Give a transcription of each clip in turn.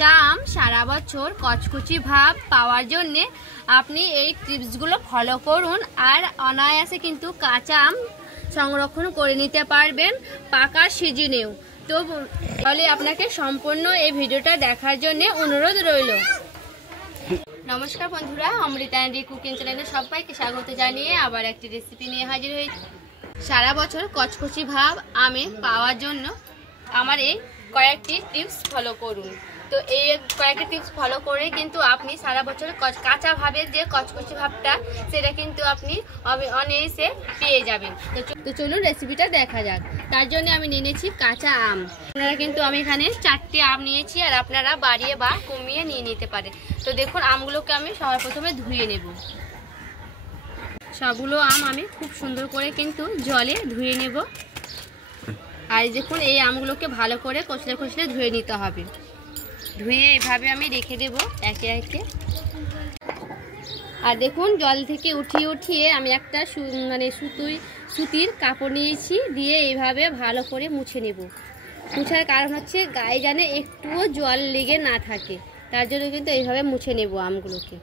কাঁচা আম সারা বছর কচকচি ভাব পাওয়ার জন্য আপনি এই টিপসগুলো ফলো করুন আর অনায়াসে কিন্তু কাঁচা আম সংরক্ষণ করে নিতে পারবেন পাকার সিজনেও। তো তাহলে আপনাকে সম্পূর্ণ এই ভিডিওটা দেখার জন্য অনুরোধ রইল। নমস্কার বন্ধুরা, অমৃতা অ্যান্ড কুকিং চ্যানেলে সবাইকে স্বাগত জানিয়ে আবার একটি রেসিপি নিয়ে হাজির হয়েছি। সারা বছর কচকচি ভাব আমে পাওয়ার জন্য আমার এই কয়েকটি টিপস ফলো করুন। তো এই কয়েকটি টিপস ফলো করে কিন্তু আপনি সারা বছর কাঁচা ভাবের যে কচকচি ভাবটা সেটা কিন্তু আপনি অনায়াসে পেয়ে যাবেন। তো চলুন রেসিপিটা দেখা যাক। তার জন্য আমি নিয়েছি কাঁচা আম। আপনারা কিন্তু আমি এখানে 4টি আম নিয়েছি, আর আপনারা বাড়িয়ে বা কমিয়ে নিয়ে নিতে পারেন। তো দেখুন আমগুলোকে আমি সবার প্রথমে ধুয়ে নেব। সবগুলো আম আমি খুব সুন্দর করে কিন্তু জলে ধুয়ে নেব। আর দেখুন এই আমগুলোকে ভালো করে কচলে কচলে ধুয়ে নিতে হবে। ধুয়ে এভাবে আমি রেখে দেব একে একে। আর দেখুন জল থেকে উঠিয়ে আমি একটা সুতির কাপড় নিয়েছি, দিয়ে এইভাবে ভালো করে মুছে নেব। মুছার কারণ হচ্ছে গায়ে যেন একটুও জল লেগে না থাকে, তার জন্য কিন্তু এইভাবে মুছে নেব আমগুলোকে।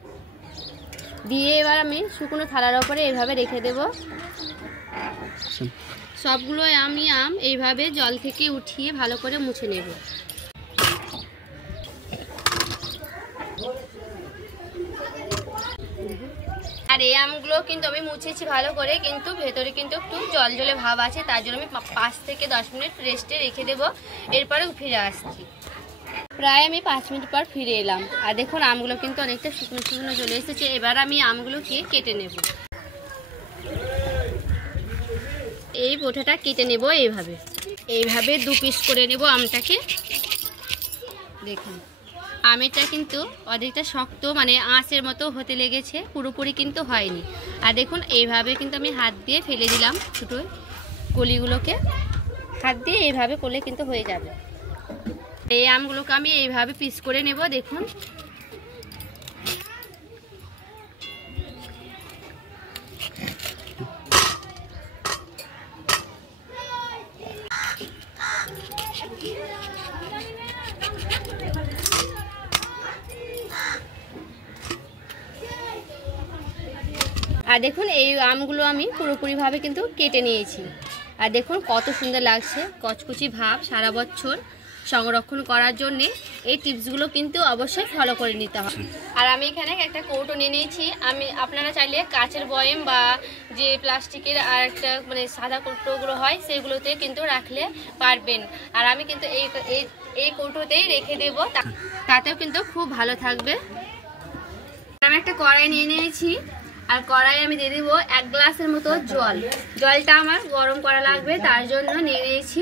দিয়ে এবার আমি শুকনো থালার ওপরে এইভাবে রেখে দেব। সবগুলো আমি আম এইভাবে জল থেকে উঠিয়ে ভালো করে মুছে নেব। আর এই আমগুলো কিন্তু আমি মুছেছি ভালো করে, কিন্তু ভেতরে কিন্তু একটু জল জলে ভাব আছে, তার জন্য আমি 5 থেকে 10 মিনিট রেস্টে রেখে দেব। এরপরে ফিরে আসছি। প্রায় আমি 5 মিনিট পর ফিরে এলাম। আর দেখুন আমগুলো কিন্তু অনেকটা শুকনো শুকনো চলে এসেছে। এবার আমি আমগুলোকে কেটে নেব। এই বোঁটাটা কেটে নেব এইভাবে 2 পিস করে নেব আমটাকে। দেখুন আমেরটা কিন্তু অর্ধেকটা শক্ত, মানে আঁশের মতো হতে লেগেছে, পুরোপুরি কিন্তু হয়নি। আর দেখুন এইভাবে কিন্তু আমি হাত দিয়ে ফেলে দিলাম ছোটো কলিগুলোকে। হাত দিয়ে এইভাবে করলে কিন্তু হয়ে যাবে। এই আমগুলোকে আমি এইভাবে পিস করে নেব। দেখুন আর দেখুন এই আমগুলো আমি পুরোপুরিভাবে কিন্তু কেটে নিয়েছি। আর দেখুন কত সুন্দর লাগছে কচকচি ভাব সারা বছর সংরক্ষণ করার জন্যে এই টিপসগুলো কিন্তু অবশ্যই ফলো করে নিতে হবে। আর আমি এখানে একটা কৌটো নিয়ে নিয়েছি। আপনারা চাইলে কাচের বয়েম বা যে প্লাস্টিকের আর একটা সাদা কৌটোগুলো হয় সেগুলোতে কিন্তু রাখলে পারবেন। আর আমি কিন্তু এই কৌটোতেই রেখে দেব, তাতেও কিন্তু খুব ভালো থাকবে। আমি একটা কড়াই নিয়ে নিয়েছি, আর কড়াই আমি দিয়ে দেবো 1 গ্লাসের মতো জল। জলটা আমার গরম করা লাগবে, তার জন্য নিয়ে নিয়েছি।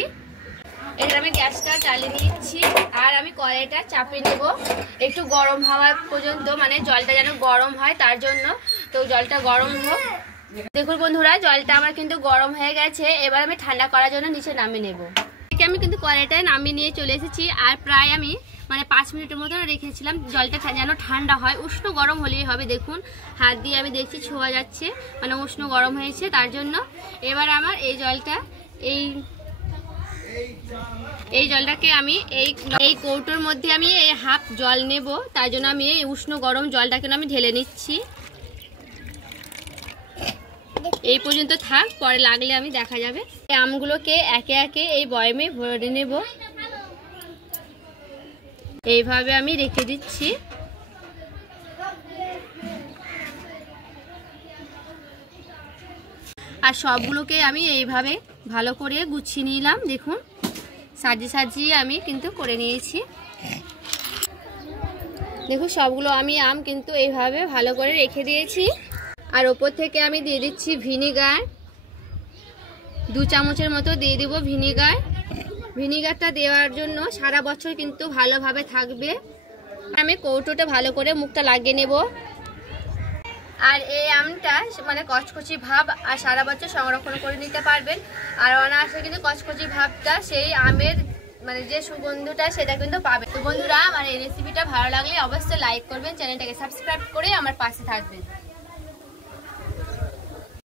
এখানে আমি গ্যাসটা চালিয়ে নিচ্ছি, আর আমি কড়াইটা চাপিয়ে নেব একটু গরম হওয়া পর্যন্ত, মানে জলটা যেন গরম হয় তার জন্য। তো জলটা গরম হোক। দেখুন বন্ধুরা জলটা আমার কিন্তু গরম হয়ে গেছে। এবার আমি ঠান্ডা করার জন্য নিচে নামিয়ে নেব। আমি কিন্তু কড়াইটায় নামিয়ে নিয়ে চলে এসেছি। আর প্রায় আমি 5 মিনিটের মতো রেখেছিলাম জলটা যেন ঠান্ডা হয়। উষ্ণ গরম হলেই হবে। দেখুন হাত দিয়ে আমি দেখছি ছোঁয়া যাচ্ছে, উষ্ণ গরম হয়েছে তার জন্য। এবার আমার এই জলটাকে আমি এই কৌটোর মধ্যে আমি এই হাফ জল নেব, তার জন্য আমি এই উষ্ণ গরম জলটাকে আমি ঢেলে নিচ্ছি। এই পর্যন্ত থাক, পরে লাগলে আমি দেখা যাবে। এই আমগুলোকে একে একে এই বয়ামে ভরে নেব। এইভাবে আমি রেখে দিচ্ছি। আর সবগুলোকে আমি এইভাবে ভালো করে গুছিয়ে নিলাম। দেখুন সাজিয়ে আমি কিন্তু করে নিয়েছি। দেখুন সবগুলো আমি আম কিন্তু এইভাবে ভালো করে রেখে দিয়েছি। আর ওপর থেকে আমি দিয়ে দিচ্ছি ভিনিগার। 2 চামচের মতো দিয়ে দেব ভিনিগার। ভিনিগারটা দেওয়ার জন্য সারা বছর কিন্তু ভালোভাবে থাকবে। আমি কৌটোটা ভালো করে মুখটা লাগিয়ে নেব। আর এই আমটা কচকচি ভাব আর সারা বছর সংরক্ষণ করে নিতে পারবেন। আর অনায়াসে কিন্তু কচকচি ভাবটা সেই আমের যে সুগন্ধটা সেটা কিন্তু পাবেন। তো বন্ধুরা আমার এই রেসিপিটা ভালো লাগলে অবশ্যই লাইক করবেন, চ্যানেলটাকে সাবস্ক্রাইব করে আমার পাশে থাকবেন।